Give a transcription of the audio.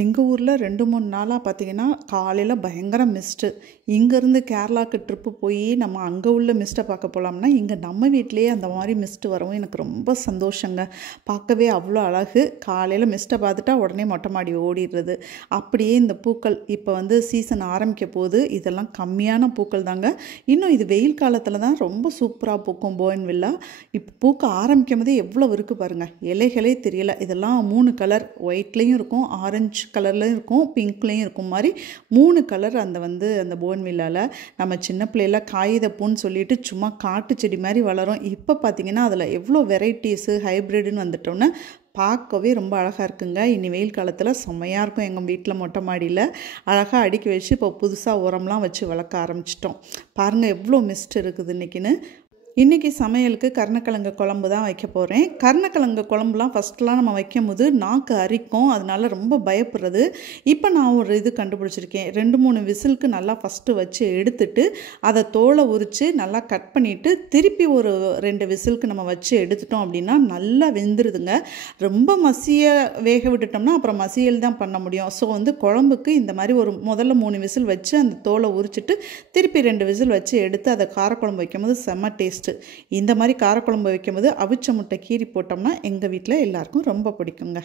எங்க ஊர்ல 2, 3 நாளா பார்த்தீங்கன்னா, காலையில பயங்கர மிஸ்ட்டு. இங்கேருந்து கேரளாக்கு ட்ரிப்பு போயி, நம்ம அங்க உள்ள மிஸ்ட்ட பார்க்க போலாம்னா, இங்க நம்ம வீட்லயே அந்த மாரி மிஸ்ட் வரவும் எனக்கு ரொம்ப சந்தோஷங்க. பார்க்கவே அவ்வளோ அழகு. காலையில மிஸ்ட்ட பார்த்துட்டா உடனே மொட்டை மாடி ஓடிடுறது. அப்படியே இந்த பூக்கள் இப்போ வந்து சீசன் ஆரம்பிக்க போகுது. இதெல்லாம் கம்மியான பூக்கள் தாங்க. இன்னும் இது வெயில் காலத்துல தான் ரொம்ப சூப்பரா பூக்கும் போகன்வில்லா. இப்போ பூக்க ஆரம்பிக்கும்போதே எவ்வளோ இருக்கு பாருங்க. இலைகளே தெரியல. இதெல்லாம் 3 கலர் ஒயிட்லேயும் இருக்கும், ஆரஞ்சு கலர்லையும் இருக்கும், பிங்க்லேயும் இருக்கும் மாதிரி 3 கலர் அந்த போன்வில்லால நம்ம சின்ன பிள்ளைல காகித பூன்னு சொல்லிட்டு சும்மா காட்டு செடி மாதிரி வளரும். இப்போ பார்த்தீங்கன்னா அதில் எவ்வளோ வெரைட்டிஸு ஹைப்ரிட்னு வந்துட்டோன்னே பார்க்கவே ரொம்ப அழகாக இருக்குங்க. இனி வெயில் காலத்தில் செம்மையாக இருக்கும். எங்கள் வீட்டில் மொட்டை மாடியில் அழகாக அடுக்கி வச்சு இப்போ புதுசாக உரம்லாம் வச்சு வளர்க்க ஆரம்பிச்சிட்டோம். பாருங்கள் எவ்வளோ மிஸ்ட் இருக்குது இன்றைக்கின்னு. இன்றைக்கி சமையலுக்கு கருணக்கிழங்கு குழம்பு தான் வைக்க போகிறேன். கருணக்கிழங்கு குழம்புலாம் ஃபஸ்ட்லாம் நம்ம வைக்கும் போது நாக்கு அரிக்கும், அதனால ரொம்ப பயப்படுறது. இப்போ நான் ஒரு இது கண்டுபிடிச்சிருக்கேன். 2, 3 விசிலுக்கு நல்லா ஃபஸ்ட்டு வச்சு எடுத்துட்டு அதை தோலை உரித்து நல்லா கட் பண்ணிவிட்டு திருப்பி ஒரு 2 விசிலுக்கு நம்ம வச்சு எடுத்துட்டோம் அப்படின்னா நல்லா வெந்துடுதுங்க. ரொம்ப மசிய வேக விட்டுட்டோம்னா அப்புறம் மசியல் தான் பண்ண முடியும். ஸோ குழம்புக்கு இந்த மாதிரி ஒரு முதல்ல 3 விசில் வச்சு அந்த தோலை உரிச்சிட்டு திருப்பி 2 விசில் வச்சு எடுத்து அதை காரக்குழம்பு வைக்கும்போது செம்ம டேஸ்ட். இந்த மாதிரி காரக்குழம்பு வைக்கும்போது அவிச்ச முட்டை கீரி போட்டோம்னா எங்கள் வீட்டில் எல்லாருக்கும் ரொம்ப பிடிக்குங்க.